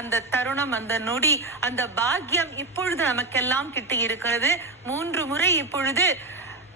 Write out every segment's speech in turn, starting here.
அந்த தருணம், அந்த நொடி, அந்த பாக்கியம் இப்பொழுது நமக்கெல்லாம் கிட்டி இருக்கிறது. 3 முறை இப்பொழுது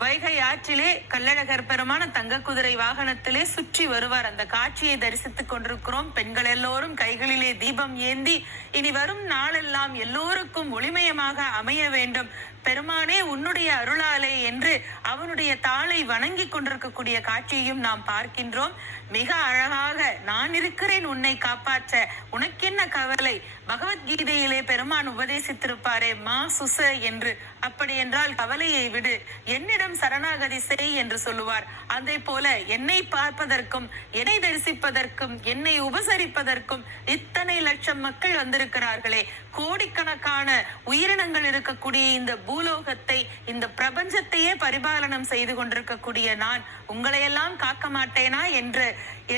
வைகை ஆற்றிலே கள்ளழகர் பெருமான தங்க குதிரை வாகனத்திலே சுற்றி வருவார். அந்த காட்சியை தரிசித்துக் கொண்டிருக்கிறோம். பெண்கள் எல்லோரும் கைகளிலே தீபம் ஏந்தி இனி வரும் நாளெல்லாம் எல்லோருக்கும் ஒளிமயமாக அமைய வேண்டும் பெருமானே உன்னுடைய அருளாலே என்று அவனுடைய தாளை வணங்கி கொண்டிருக்கக்கூடிய காட்சியையும் நாம் பார்க்கின்றோம். மிக அழகாக நான் இருக்கிறேன் உன்னை காப்பாற்ற, உனக்கென்ன கவலை, பகவத்கீதையிலே பெருமான் உபதேசித்திருப்பாரே மா சுச என்று. அப்படி என்றால் கவலையை விடு, என்னிடம் சரணாகதி செய் என்று சொல்லுவார். அதே போல என்னை பார்ப்பதற்கும் என்னை தரிசிப்பதற்கும் என்னை உபசரிப்பதற்கும் இத்தனை லட்சம் மக்கள் வந்திருக்கிறார்களே, கோடிக்கணக்கான உயிரினங்கள் இருக்கக்கூடிய இந்த பூலோகத்தை, இந்த பிரபஞ்சத்தையே பரிபாலனம் செய்து கொண்டிருக்கக்கூடிய நான் உங்களையெல்லாம் காக்க மாட்டேனா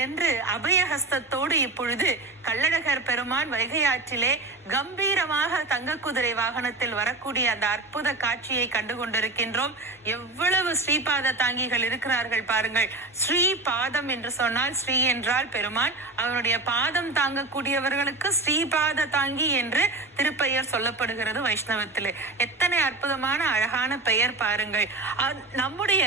என்று அபயஹஸ்தத்தோடு இப்பொழுது கள்ளழகர் பெருமான் வைகை ஆற்றிலே கம்பீரமாக தங்க குதிரை வாகனத்தில் வரக்கூடிய அந்த அற்புத காட்சியை கண்டு கொண்டிருக்கின்றோம். எவ்வளவு ஸ்ரீபாத தாங்கிகள் இருக்கிறார்கள் பாருங்கள். ஸ்ரீபாதம் என்று சொன்னால், ஸ்ரீ என்றால் பெருமான், அவனுடைய பாதம் தாங்கக்கூடியவர்களுக்கு ஸ்ரீபாத தாங்கி என்று திருப்பெயர் சொல்லப்படுகிறது வைஷ்ணவத்திலே. எத்தனை அற்புதமான அழகான பெயர் பாருங்கள். நம்முடைய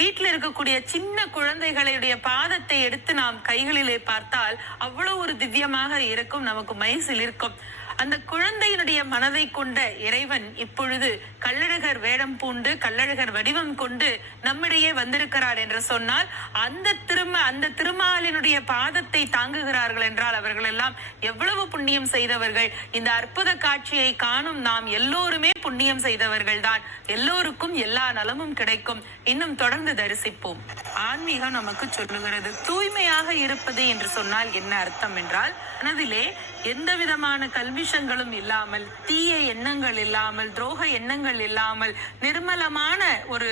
வீட்டில் இருக்கக்கூடிய சின்ன குழந்தைகளுடைய பாதத்தை எடுத்து நாம் கைகளிலே பார்த்தால் அவ்வளவு ஒரு திவ்யமாக இருக்கும், நமக்கு மைசில் இருக்கும். அந்த குழந்தையினுடைய மனதை கொண்ட இறைவன் இப்பொழுது கள்ளழகர் வேடம் பூண்டு கள்ளழகர் வடிவம் கொண்டு நம்மிடையே வந்திருக்கிறார் என்று சொன்னால், அந்த திருமாலினுடைய பாதத்தை தாங்குகிறார்கள் என்றால் அவர்கள் எல்லாம் எவ்வளவு புண்ணியம் செய்தவர்கள். இந்த அற்புத காட்சியை காணும் நாம் எல்லோருமே புண்ணியம் செய்தவர்கள் தான். எல்லோருக்கும் எல்லா நலமும் கிடைக்கும். இன்னும் தொடர்ந்து தரிசிப்போம். ஆன்மீகம் நமக்கு சொல்லுகிறது, தூய்மையாக இருப்பது என்று சொன்னால் என்ன அர்த்தம் என்றால், மனதிலே எந்த விதமான கல்விஷங்களும் இல்லாமல், தீய எண்ணங்கள் இல்லாமல், துரோக எண்ணங்கள் இல்லாமல், நிர்மலமான ஒரு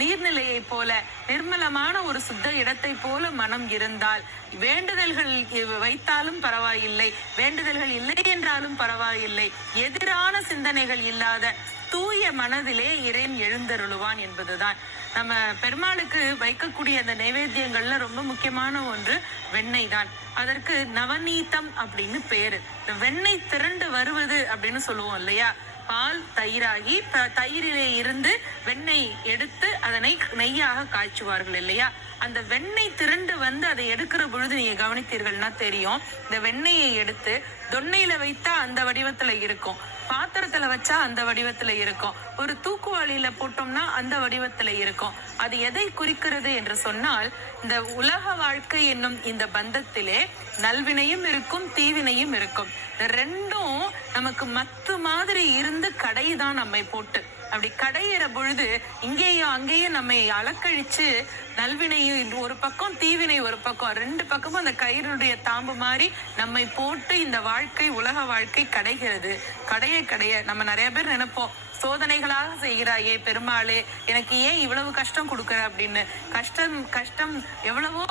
நீர்நிலையை போல, நிர்மலமான ஒரு சுத்த இடத்தை போல மனம் இருந்தால், வேண்டுதல்கள் வைத்தாலும் பரவாயில்லை, வேண்டுதல்கள் இல்லை என்றாலும் பரவாயில்லை, எதிரான சிந்தனைகள் இல்லாத தூய மனதிலே இறைவன் எழுந்தருளுவான் என்பதுதான். நம்ம பெருமாளுக்கு வைக்கக்கூடிய அந்த நைவேத்தியங்கள்ல ரொம்ப முக்கியமான ஒன்று வெண்ணெய் தான். அதற்கு நவநீதம் அப்படின்னு பேரு. வெண்ணெய் திரண்டு வருவது அப்படின்னு சொல்லுவோம் இல்லையா. பால் தயிராகி தயிரிலே இருந்து வெண்ணெய் எடுத்து அதனை நெய்யாக காய்ச்சுவார்கள் இல்லையா. அந்த வெண்ணெய் திரண்டு வந்து அதை எடுக்கிற பொழுது நீங்க கவனித்தீர்கள்னா தெரியும், இந்த வெண்ணெயை எடுத்து தொன்னையில வைத்தா அந்த வடிவத்துல இருக்கும், பாத்திரத்துல வச்சா அந்த வடிவத்துல இருக்கும், ஒரு தூக்குவாளியில போட்டோம்னா அந்த வடிவத்துல இருக்கும். அது எதை குறிக்கிறது என்று சொன்னால், இந்த உலக வாழ்க்கை என்னும் இந்த பந்தத்திலே நல்வினையும் இருக்கும், தீவினையும் இருக்கும். இந்த ரெண்டும் நமக்கு மத்து மாதிரி இருந்து கடைதான் நம்மை போட்டு. அப்படி கடையிற பொழுது இங்கேயும் அங்கேயும் நம்மை அலக்கழிச்சு, நல்வினையும் ஒரு பக்கம் தீவினை ஒரு பக்கம், ரெண்டு பக்கமும் அந்த கயிறுடைய தாம்பு மாதிரி நம்மை போட்டு இந்த வாழ்க்கை, உலக வாழ்க்கை கடைகிறது. கடைய நம்ம நிறைய பேர் நினைப்போம், சோதனைகளாக செய்கிறாயே பெருமாளே, எனக்கு ஏன் இவ்வளவு கஷ்டம் கொடுக்கற அப்படின்னு. கஷ்டம் எவ்வளவோ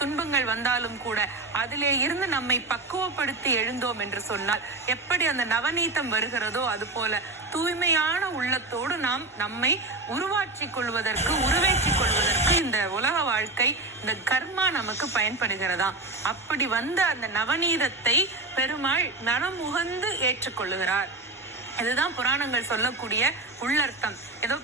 துன்பங்கள் வந்தாலும் கூட அதிலே இருந்து நம்மை பக்குவப்படுத்தி எழுந்தோம் என்று சொன்னால், எப்படி அந்த நவநீதம் வருகிறதோ அது போல தூய்மையான உள்ளத்தோடு நாம் நம்மை உருவேற்றிக் கொள்வதற்கு இந்த உலக வாழ்க்கை, இந்த கர்மா நமக்கு பயன்படுகிறதாம். அப்படி வந்த அந்த நவநீதத்தை பெருமாள் நனமுகந்து ஏற்றுக்கொள்ளுகிறார். இதுதான் புராணங்கள் சொல்லக்கூடிய உள்ளர்த்தம். ஏதோ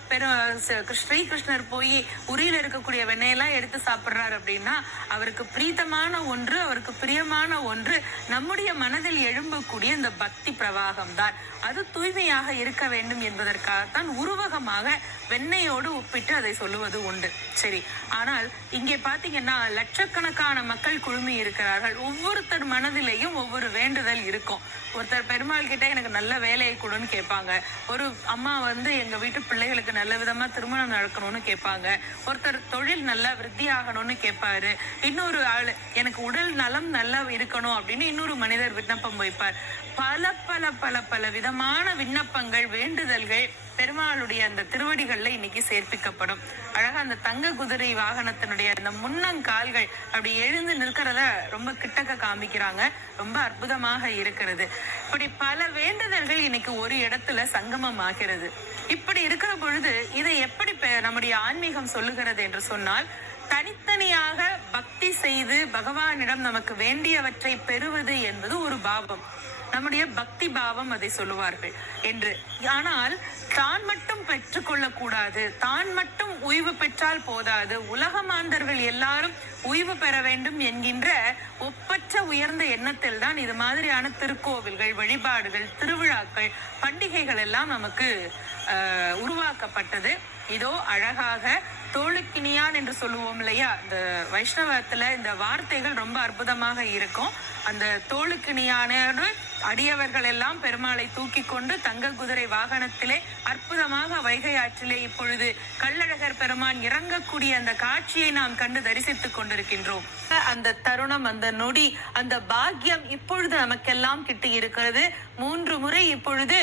ஸ்ரீகிருஷ்ணர் போய் உரியில இருக்கக்கூடிய வெண்ணையெல்லாம் எடுத்து சாப்பிடுறாரு அப்படின்னா அவருக்கு பிரீத்தமான ஒன்று, அவருக்கு பிரியமான ஒன்று நம்முடைய மனதில் எழும்பக்கூடிய இந்த பக்தி பிரவாகம் தான். அது தூய்மையாக இருக்க வேண்டும் என்பதற்காகத்தான் உருவகமாக வெண்ணெயோடு ஒப்பிட்டு அதை சொல்லுவது உண்டு. சரி, ஆனால் இங்கே பாத்தீங்கன்னா லட்சக்கணக்கான மக்கள் குழுமி இருக்கிறார்கள். ஒவ்வொருத்தர் மனதிலேயும் ஒவ்வொரு வேண்டுதல் இருக்கும். ஒருத்தர் பெருமாள் கிட்ட எனக்கு நல்ல வேலையை கொடுன்னு கேட்பாங்க. ஒரு அம்மா எங்க வீட்டு பிள்ளைகளுக்கு நல்ல விதமா திருமணம் நடக்கணும்னு கேட்பாங்க. ஒருத்தர் தொழில் நல்லா விருத்தி ஆகணும்னு கேட்பாரு. இன்னொரு ஆளு எனக்கு உடல் நலம் நல்லா இருக்கணும் அப்படின்னு இன்னொரு மனிதர் விண்ணப்பம் வைப்பார். பல பல பல பல விதமான விண்ணப்பங்கள், வேண்டுதல்கள் பெருமாளுடைய அந்த திருவடிகள்ல இன்னைக்கு சேர்ப்பிக்கப்படும். அழகா அந்த தங்க குதிரை வாகனத்தினுடைய அந்த முன்னங்கால்கள் அப்படி எழுந்து நிற்கிறத ரொம்ப கிட்டக்க காமிக்கிறாங்க. ரொம்ப அற்புதமாக இருக்கிறது. இப்படி பல வேண்டுதல்கள் இன்னைக்கு ஒரு இடத்துல சங்கமம் ஆகிறது. இப்படி இருக்கிற பொழுது இதை எப்படி நம்முடைய ஆன்மீகம் சொல்லுகிறது என்று சொன்னால், தனித்தனியாக பக்தி செய்து பகவானிடம் நமக்கு வேண்டியவற்றை பெறுவது என்பது ஒரு பாவம், நம்முடைய பக்தி பாவம் அதை சொல்லுவார்கள் என்று. ஆனால் தான் மட்டும் பெற்றுக்கொள்ள கூடாது, தான் மட்டும் உய்வு பெற்றால் போதாது, உலக மாந்தர்கள் எல்லாரும் உய்வு பெற வேண்டும் என்கின்ற ஒப்பற்ற உயர்ந்த எண்ணத்தில் தான் இது மாதிரியான திருக்கோவில்கள், வழிபாடுகள், திருவிழாக்கள், பண்டிகைகள் எல்லாம் நமக்கு உருவாக்கப்பட்டது. இதோ அழகாக தோளுக்கினியான் என்று சொல்லுவோம் இல்லையா, இந்த வைஷ்ணவத்துல இந்த வார்த்தைகள் ரொம்ப அற்புதமாக இருக்கும். அந்த தோளுக்கினியானோடு அடியவர்கள் எல்லாம் பெருமாளை தூக்கி கொண்டு தங்க குதிரை வாகனத்திலே அற்புதமாக வைகை ஆற்றிலே இப்பொழுது கள்ளழகர் பெருமான் இறங்கக்கூடிய அந்த காட்சியை நாம் கண்டு தரிசித்துக் கொண்டிருக்கின்றோம். அந்த தருணம், அந்த நொடி, அந்த பாக்கியம் இப்பொழுது நமக்கெல்லாம் கிட்டி இருக்கிறது. 3 முறை இப்பொழுது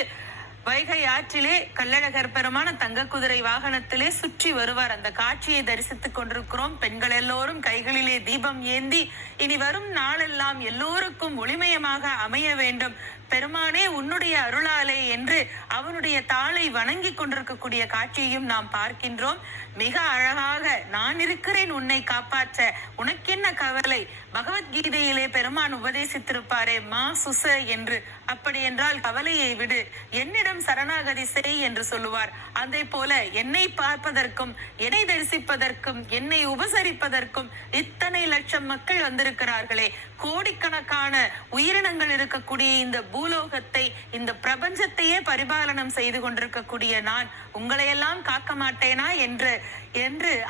வைகை ஆற்றிலே கள்ளழகர் பெருமான தங்க குதிரை வாகனத்திலே சுற்றி வருவார். அந்த காட்சியை தரிசித்துக் கொண்டிருக்கிறோம். பெண்கள் எல்லோரும் கைகளிலே தீபம் ஏந்தி இனி வரும் நாளெல்லாம் எல்லோருக்கும் ஒளிமயமாக அமைய வேண்டும் பெருமானே உன்னுடைய அருளாலே என்று அவனுடைய தாளை வணங்கி கொண்டிருக்கக்கூடிய காட்சியையும் நாம் பார்க்கின்றோம். மிக அழகாக நான் இருக்கிறேன் உன்னை காப்பாற்ற, உனக்கென்ன கவலை, பகவத்கீதையிலே பெருமான் உபதேசித்திருப்பாரே மா சுச என்று. அப்படி என்றால் கவலையை விடு, என்னிடம் சரணாகதி செய் என்று சொல்லுவார். அதே போல என்னை பார்ப்பதற்கும் என்னை தரிசிப்பதற்கும் என்னை உபசரிப்பதற்கும் இத்தனை லட்சம் மக்கள் வந்திருக்கிறார்களே, கோடிக்கணக்கான உயிரினங்கள் இருக்கக்கூடிய இந்த பூலோகத்தை, இந்த பிரபஞ்சத்தையே பரிபாலனம் செய்து கொண்டிருக்கக்கூடிய நான் உங்களையெல்லாம் காக்க மாட்டேனா என்று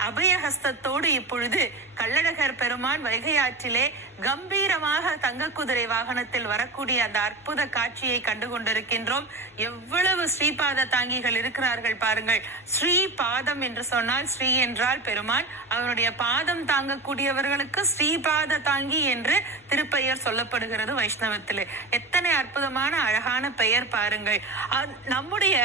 அபயஹஸ்தத்தோடு இப்பொழுது கள்ளழகர் பெருமான் வைகை ஆற்றிலே கம்பீரமாக தங்க குதிரை வாகனத்தில் வரக்கூடிய அந்த அற்புத காட்சியை கண்டு கொண்டிருக்கின்றோம். எவ்வளவு ஸ்ரீபாத தாங்கிகள் இருக்கிறார்கள் பாருங்கள். ஸ்ரீ பாதம் என்று சொன்னால், ஸ்ரீ என்றால் பெருமான், அவருடைய பாதம் தாங்கக்கூடியவர்களுக்கு ஸ்ரீபாத தாங்கி என்று திருப்பெயர் சொல்லப்படுகிறது வைஷ்ணவத்திலே. எத்தனை அற்புதமான அழகான பெயர் பாருங்கள். நம்முடைய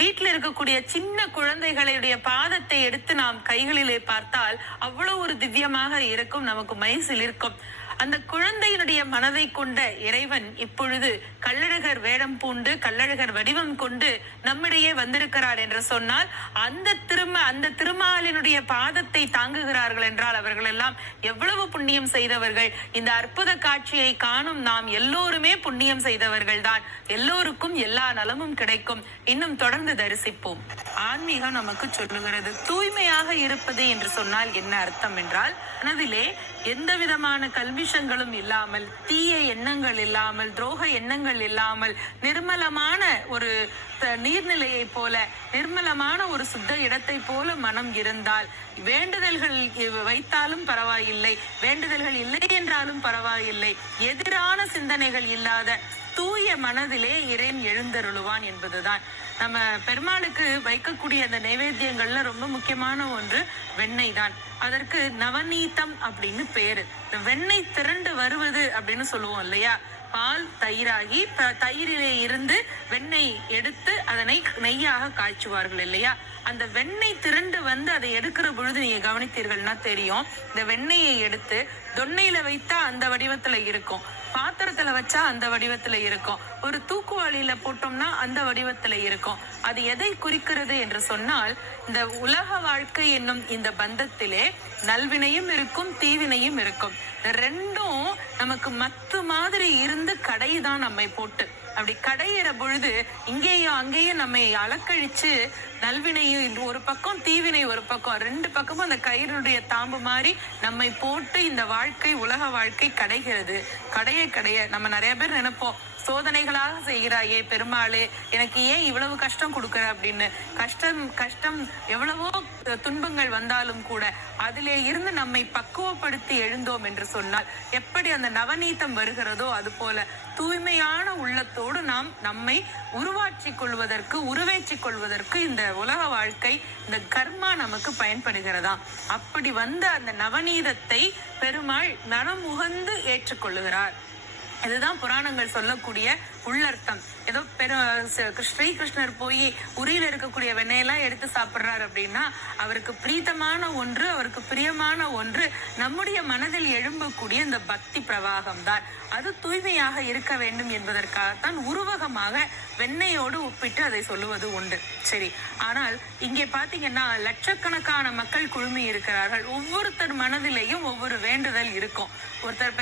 வீட்டில் இருக்கக்கூடிய சின்ன குழந்தைகளுடைய பாதத்தை எடுத்து நாம் கைகளிலே பார்த்தால் அவ்வளவு ஒரு திவ்யமாக இருக்கும், நமக்கு மைசில் இருக்கும். அந்த குழந்தையினுடைய மனதை கொண்ட இறைவன் இப்பொழுது கள்ளழகர் வேடம் பூண்டு கள்ளழகர் வடிவம் கொண்டு நம்மிடையே வந்திருக்கிறார் என்று சொன்னால், அந்த திருமாலினுடைய பாதத்தை தாங்குகிறார்கள் என்றால் அவர்கள் எல்லாம் எவ்வளவு புண்ணியம் செய்தவர்கள். இந்த அற்புத காட்சியை காணும் நாம் எல்லோருமே புண்ணியம் செய்தவர்கள் தான். எல்லோருக்கும் எல்லா நலமும் கிடைக்கும். இன்னும் தொடர்ந்து தரிசிப்போம். ஆன்மீகம் நமக்கு சொல்லுகிறது, தூய்மையாக இருப்பது என்று சொன்னால் என்ன அர்த்தம் என்றால், மனதிலே எந்த விதமான கல்விஷங்களும் இல்லாமல், தீய எண்ணங்கள் இல்லாமல், துரோக எண்ணங்கள் இல்லாமல், நிர்மலமான ஒரு நீர்நிலையை போல, நிர்மலமான ஒரு சுத்த இடத்தை போல மனம் இருந்தால், வேண்டுதல்கள் வைத்தாலும் பரவாயில்லை, வேண்டுதல்கள் இல்லை என்றாலும் பரவாயில்லை, எதிரான சிந்தனைகள் இல்லாத தூய மனதிலே இறைவன் எழுந்தருளுவான் என்பதுதான். நம்ம பெருமாளுக்கு வைக்கக்கூடிய அந்த நைவேத்தியங்கள்ல ரொம்ப முக்கியமான ஒன்று வெண்ணெய் தான். அதற்கு நவநீதம் அப்படின்னு பேரு. வெண்ணெய் திரண்டு வருவது அப்படின்னு சொல்லுவோம் இல்லையா, பால் தயிராகி தயிரிலே இருந்து வெண்ணெய் எடுத்து அதனை நெய்யாக காய்ச்சுவார்கள் இல்லையா. அந்த வெண்ணெய் திரண்டு வந்து அதை எடுக்கிற பொழுது நீங்க கவனித்தீர்கள்னா தெரியும், இந்த வெண்ணெயை எடுத்து தொன்னையில வைத்தா அந்த வடிவத்துல இருக்கும், பாத்திரத்துல வச்சா அந்த வடிவத்துல இருக்கும், ஒரு தூக்குவாளியில போட்டோம்னா அந்த வடிவத்துல இருக்கும். அது எதை குறிக்கிறது என்று சொன்னால், இந்த உலக வாழ்க்கை என்னும் இந்த பந்தத்திலே நல்வினையும் இருக்கும், தீவினையும் இருக்கும். ரெண்டும் நமக்கு மத்து மாதிரி இருந்து கடைதான் நம்மை போட்டு. அப்படி கடையிற பொழுது இங்கேயும் அங்கேயும் நம்மை அலக்கழிச்சு, நல்வினையும் ஒரு பக்கம் தீவினை ஒரு பக்கம், 2 பக்கமும் அந்த கயிறுடைய தாம்பு மாதிரி நம்மை போட்டு இந்த வாழ்க்கை, உலக வாழ்க்கை கடைகிறது. கடைய நம்ம நிறைய பேர் நினைப்போம், சோதனைகளாக செய்கிறாயே பெருமாளே, எனக்கு ஏன் இவ்வளவு கஷ்டம் கொடுக்குற அப்படின்னு. கஷ்டம் எவ்வளவோ துன்பங்கள் வந்தாலும் கூட அதிலே இருந்து நம்மை பக்குவப்படுத்தி எழுந்தோம் என்று சொன்னால், எப்படி அந்த நவநீதம் வருகிறதோ அது போல தூய்மையான உள்ளத்தோடு நாம் நம்மை உருவேற்றிக் கொள்வதற்கு இந்த உலக வாழ்க்கை, இந்த கர்மா நமக்கு பயன்படுகிறதா. அப்படி வந்த அந்த நவநீதத்தை பெருமாள் மனமுகந்து ஏற்றுக்கொள்ளுகிறார். இதுதான் புராணங்கள் சொல்லக்கூடிய உள்ளர்த்தம். ஏதோ ஸ்ரீகிருஷ்ணர் போய் உரியில இருக்கக்கூடிய வெண்ணையெல்லாம் எடுத்து சாப்பிடுறாரு அப்படின்னா அவருக்கு பிரீத்தமான ஒன்று, அவருக்கு பிரியமான ஒன்று நம்முடைய மனதில் எழும்பக்கூடிய இந்த பக்தி பிரவாகம் தான். அது தூய்மையாக இருக்க வேண்டும் என்பதற்காகத்தான் உருவகமாக வெண்ணெயோடு ஒப்பிட்டு அதை சொல்லுவது உண்டு. சரி, ஆனால் இங்கே பாத்தீங்கன்னா லட்சக்கணக்கான மக்கள் குழுமி இருக்கிறார்கள். ஒவ்வொருத்தர் மனதிலேயும் ஒவ்வொரு வேண்டுதல் இருக்கும். ஒருத்தர்